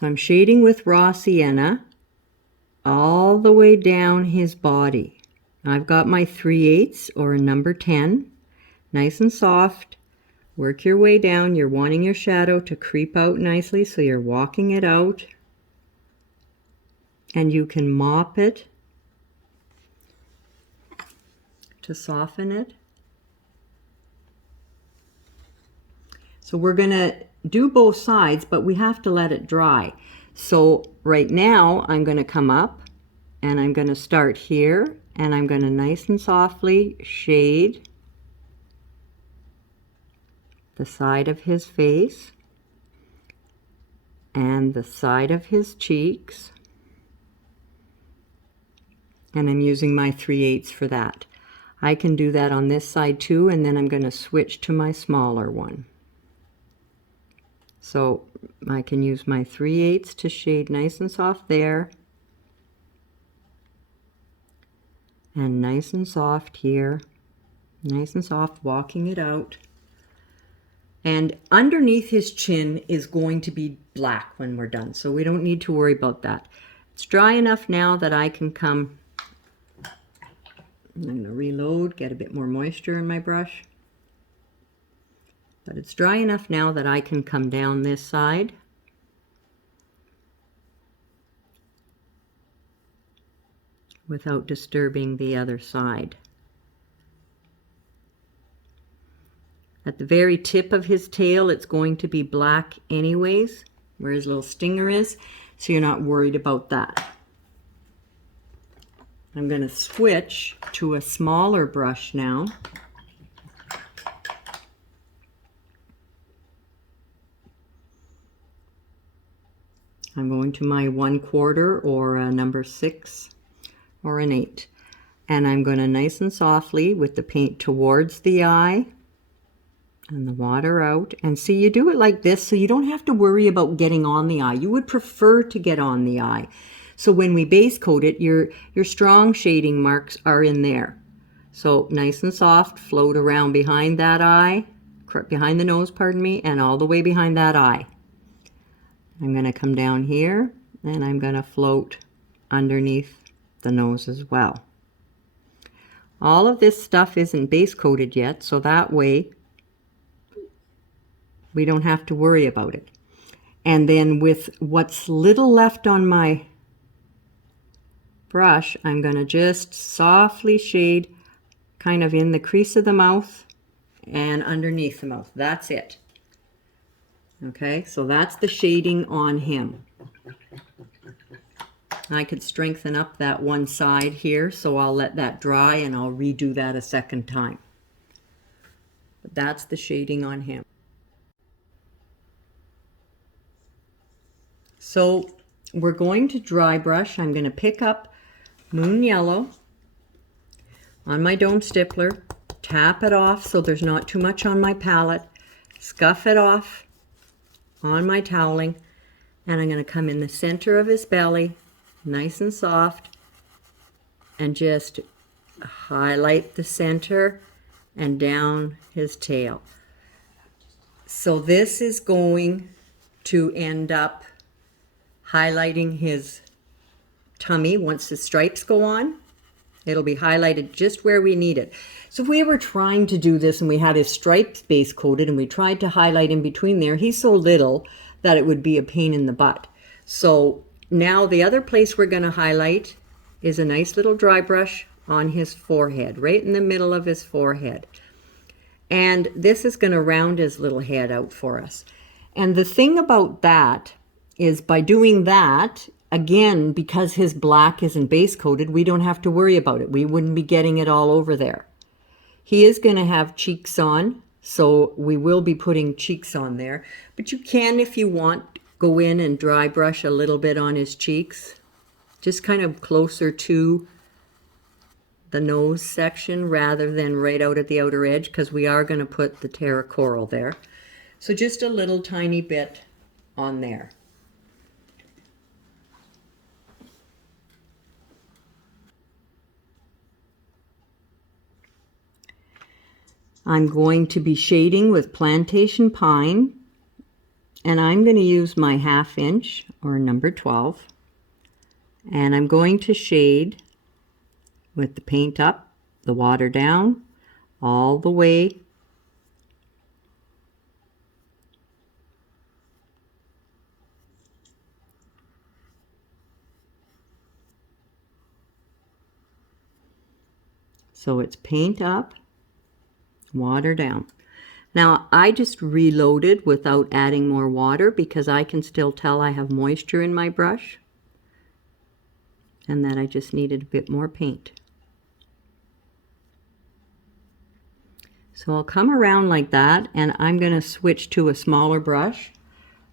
So I'm shading with raw sienna all the way down his body. I've got my 3/8 or a number 10, nice and soft. Work your way down. You're wanting your shadow to creep out nicely, so you're walking it out. And you can mop it to soften it. So we're going to do both sides, but we have to let it dry. So right now I'm going to come up and I'm going to start here, and I'm going to nice and softly shade the side of his face and the side of his cheeks. And I'm using my 3/8 for that. I can do that on this side too, and then I'm going to switch to my smaller one. So I can use my 3/8 to shade nice and soft there, and nice and soft here, nice and soft, walking it out. And underneath his chin is going to be black when we're done, so we don't need to worry about that. It's dry enough now that I can come, I'm going to reload, get a bit more moisture in my brush. But it's dry enough now that I can come down this side. Without disturbing the other side. At the very tip of his tail, it's going to be black anyways, where his little stinger is, so you're not worried about that. I'm going to switch to a smaller brush now. I'm going to my 1/4 or a number 6 or an 8. And I'm going to nice and softly with the paint towards the eye and the water out. And see, you do it like this so you don't have to worry about getting on the eye. You would prefer to get on the eye. So when we base coat it, your strong shading marks are in there. So nice and soft, float around behind that eye, behind the nose, pardon me, and all the way behind that eye. I'm going to come down here and I'm going to float underneath the nose as well. All of this stuff isn't base coated yet, so that way we don't have to worry about it. And then with what's little left on my brush, I'm going to just softly shade kind of in the crease of the mouth and underneath the mouth. That's it. Okay, so that's the shading on him. I could strengthen up that one side here, so I'll let that dry and I'll redo that a second time. But that's the shading on him. So we're going to dry brush. I'm going to pick up Moon Yellow on my Dome Stippler, tap it off so there's not too much on my palette, scuff it off on my toweling, and I'm going to come in the center of his belly, nice and soft, and just highlight the center and down his tail. So this is going to end up highlighting his tummy. Once the stripes go on, it'll be highlighted just where we need it. So if we were trying to do this and we had his stripes base coated and we tried to highlight in between there, he's so little that it would be a pain in the butt. So now the other place we're going to highlight is a nice little dry brush on his forehead, right in the middle of his forehead. And this is going to round his little head out for us. And the thing about that is, by doing that, again, because his black isn't base coated, we don't have to worry about it. We wouldn't be getting it all over there. He is going to have cheeks on, so we will be putting cheeks on there. But you can, if you want, go in and dry brush a little bit on his cheeks, just kind of closer to the nose section rather than right out at the outer edge, because we are going to put the Terra Coral there. So just a little tiny bit on there. I'm going to be shading with Plantation Pine And I'm going to use my 1/2 inch or number 12. And I'm going to shade with the paint up, the water down, all the way so it's paint up, water down. Now I just reloaded without adding more water because I can still tell I have moisture in my brush and that I just needed a bit more paint. So I'll come around like that, and I'm going to switch to a smaller brush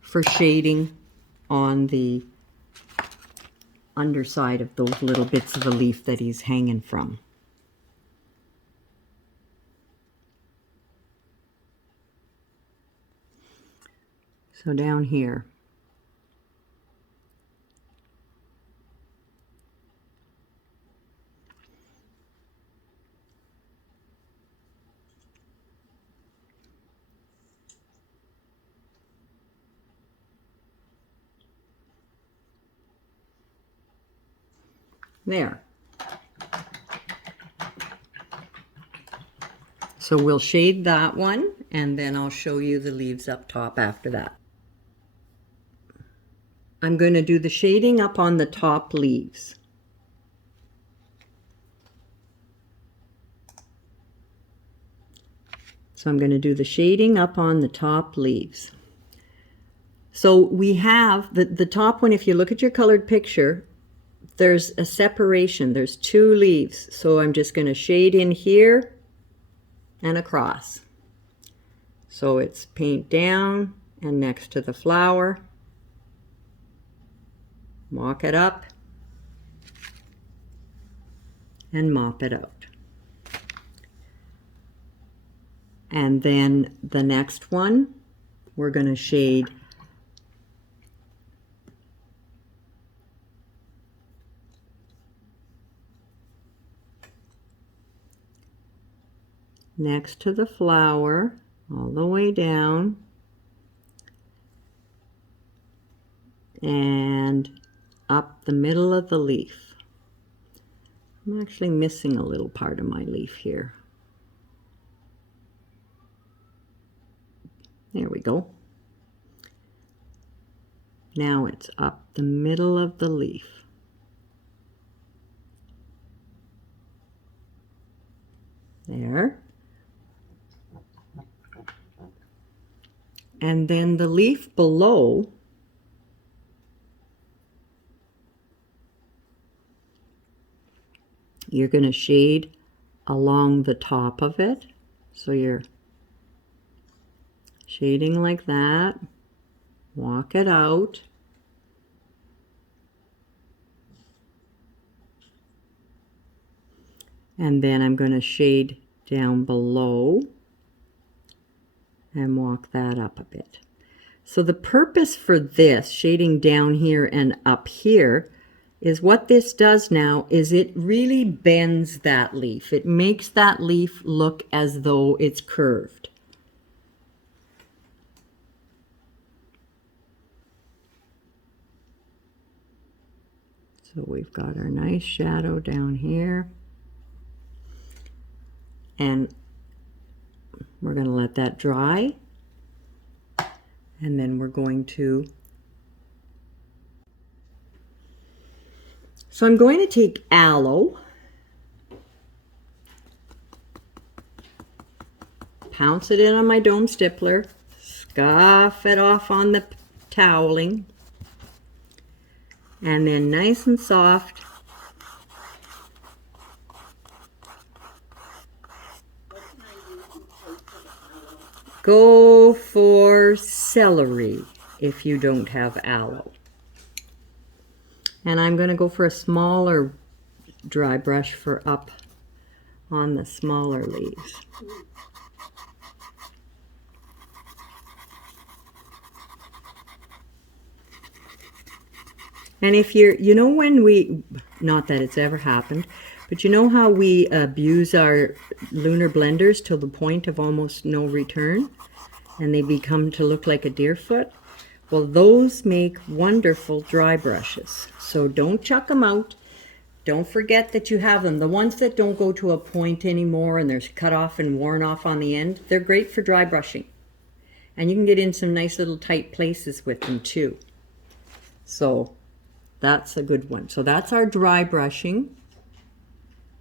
for shading on the underside of those little bits of a leaf that he's hanging from. So down here. There. So we'll shade that one, and then I'll show you the leaves up top after that. I'm going to do the shading up on the top leaves. So I'm going to do the shading up on the top leaves. So we have the top one, if you look at your colored picture, there's a separation. There's 2 leaves. So I'm just going to shade in here and across. So it's paint down and next to the flower. Walk it up and mop it out. And then the next one, we're going to shade next to the flower all the way down and up the middle of the leaf. I'm actually missing a little part of my leaf here. There we go. Now it's up the middle of the leaf. There. And then the leaf below, you're going to shade along the top of it. So you're shading like that, walk it out. And then I'm going to shade down below and walk that up a bit. So the purpose for this, shading down here and up here, is what this does now is it really bends that leaf. It makes that leaf look as though it's curved. So we've got our nice shadow down here. And we're going to let that dry. And then we're going to... So I'm going to take aloe, pounce it in on my dome stippler, scuff it off on the toweling, and then nice and soft, go for celery if you don't have aloe. And I'm going to go for a smaller dry brush for up on the smaller leaves. And if you're, you know, when we, not that it's ever happened, but you know how we abuse our lunar blenders till the point of almost no return, and they become to look like a deer foot? Well, those make wonderful dry brushes. So don't chuck them out. Don't forget that you have them. The ones that don't go to a point anymore and they're cut off and worn off on the end, they're great for dry brushing. And you can get in some nice little tight places with them too. So that's a good one. So that's our dry brushing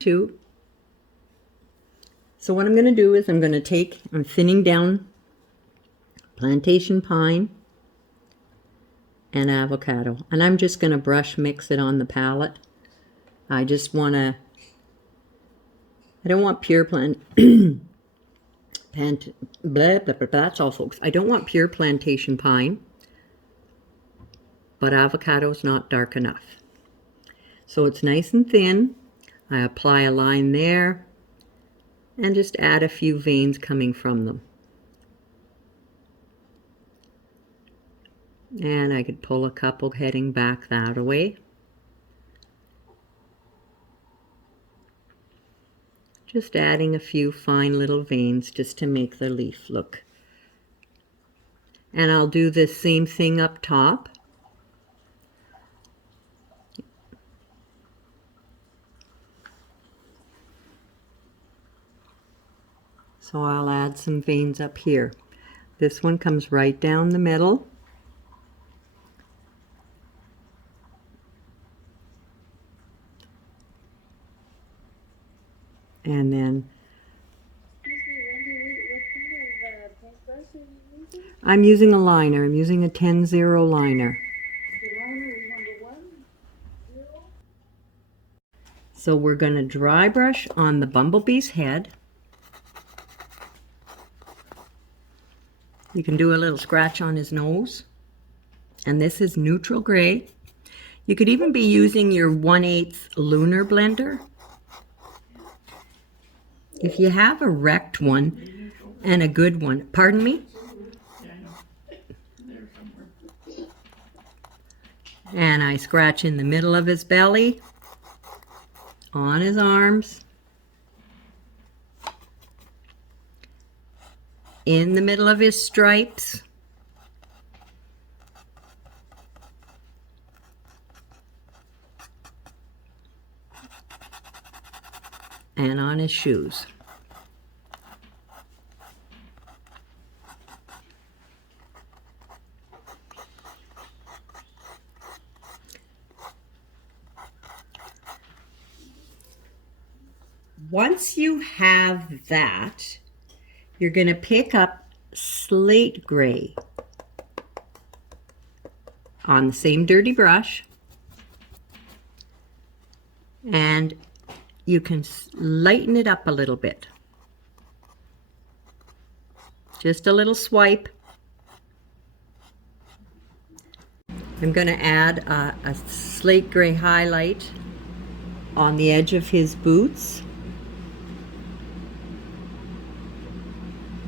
too. So what I'm going to do is I'm thinning down plantation pine and avocado. And I'm just going to brush mix it on the palette. I don't want pure that's all, folks. I don't want pure plantation pine, but avocado is not dark enough. So it's nice and thin. I apply a line there and just add a few veins coming from them. And I could pull a couple heading back that way. Just adding a few fine little veins just to make the leaf look. And I'll do the same thing up top. So I'll add some veins up here. This one comes right down the middle. And then I'm using a liner. I'm using a 10-0 liner. So we're going to dry brush on the bumblebee's head. You can do a little scratch on his nose. And this is neutral gray. You could even be using your 1/8 lunar blender. If you have a wrecked one and a good one, pardon me? And I scratch in the middle of his belly, on his arms, in the middle of his stripes, and on his shoes. Once you have that, you're going to pick up slate gray on the same dirty brush, and you can lighten it up a little bit. Just a little swipe. I'm going to add a slate gray highlight on the edge of his boots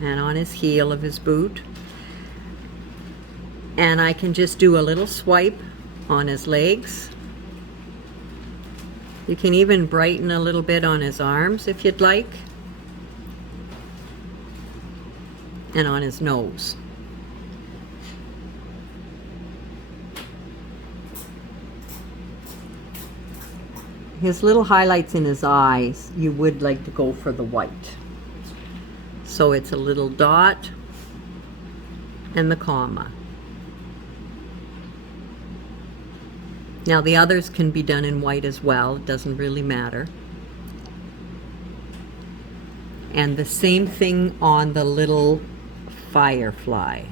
and on his heel of his boot. And I can just do a little swipe on his legs. You can even brighten a little bit on his arms if you'd like, and on his nose. His little highlights in his eyes, you would like to go for the white. So it's a little dot and the comma. Now the others can be done in white as well, it doesn't really matter. And the same thing on the little firefly.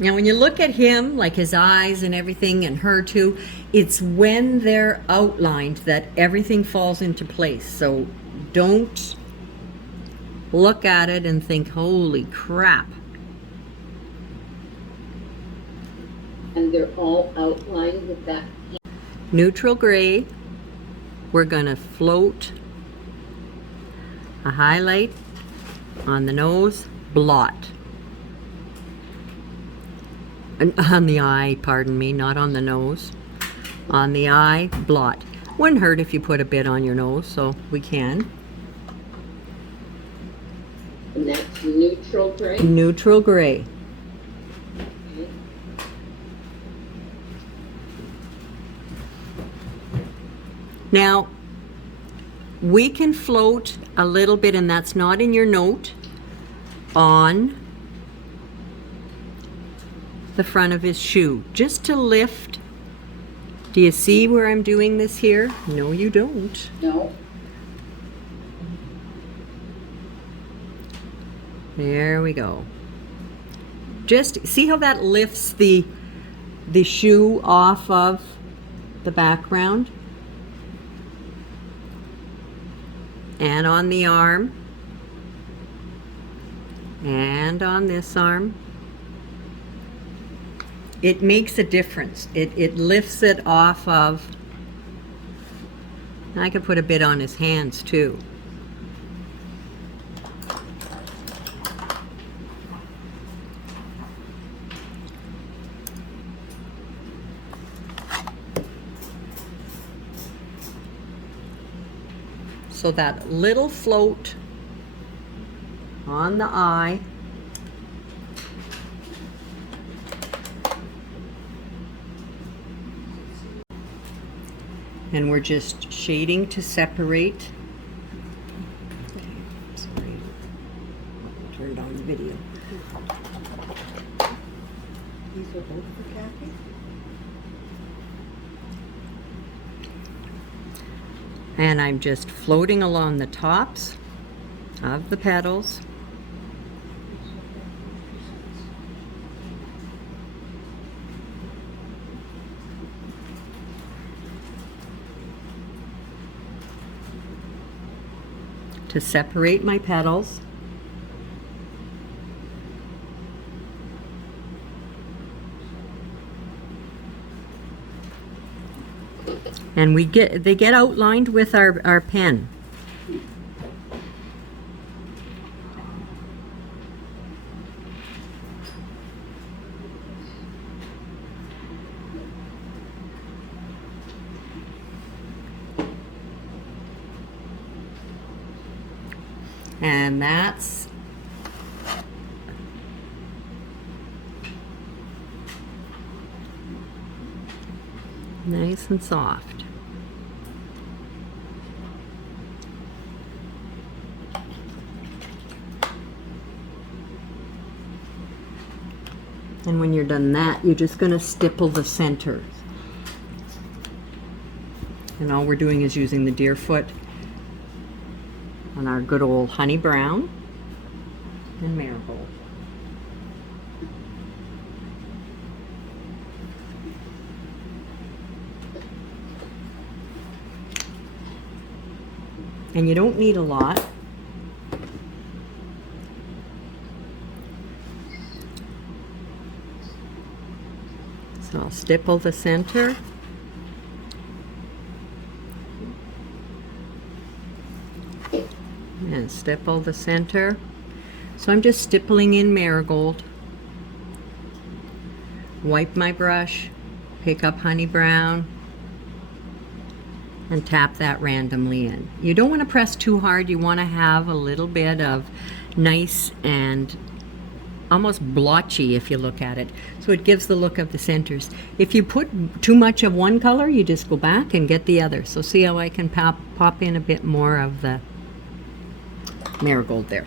Now when you look at him, like his eyes and everything, and her too, it's when they're outlined that everything falls into place. So don't look at it and think, holy crap. And they're all outlined with that. Neutral gray, we're going to float a highlight on the nose, blot. On the eye, pardon me, not on the nose. On the eye, blot. Wouldn't hurt if you put a bit on your nose, so we can. And that's neutral gray. Neutral gray. Okay. Now, we can float a little bit, and that's not in your note, on the front of his shoe, just to lift. Do you see where I'm doing this here? No, you don't. No. There we go. Just see how that lifts the shoe off of the background? And on the arm. And on this arm. It makes a difference. It lifts it off of. I could put a bit on his hands too. So that little float on the eye. And we're just shading to separate. Sorry, turned on the video. These are both for Kathy? And I'm just floating along the tops of the petals. To separate my petals. And they get outlined with our pen. And that's nice and soft. And when you're done that, you're just going to stipple the center. And all we're doing is using the Deerfoot on our good old honey brown and marigold. And you don't need a lot. So I'll stipple the center. And stipple the center. So I'm just stippling in marigold. Wipe my brush, pick up honey brown, and tap that randomly in. You don't want to press too hard. You want to have a little bit of nice and almost blotchy if you look at it. So it gives the look of the centers. If you put too much of one color, you just go back and get the other. So see how I can pop in a bit more of the marigold there.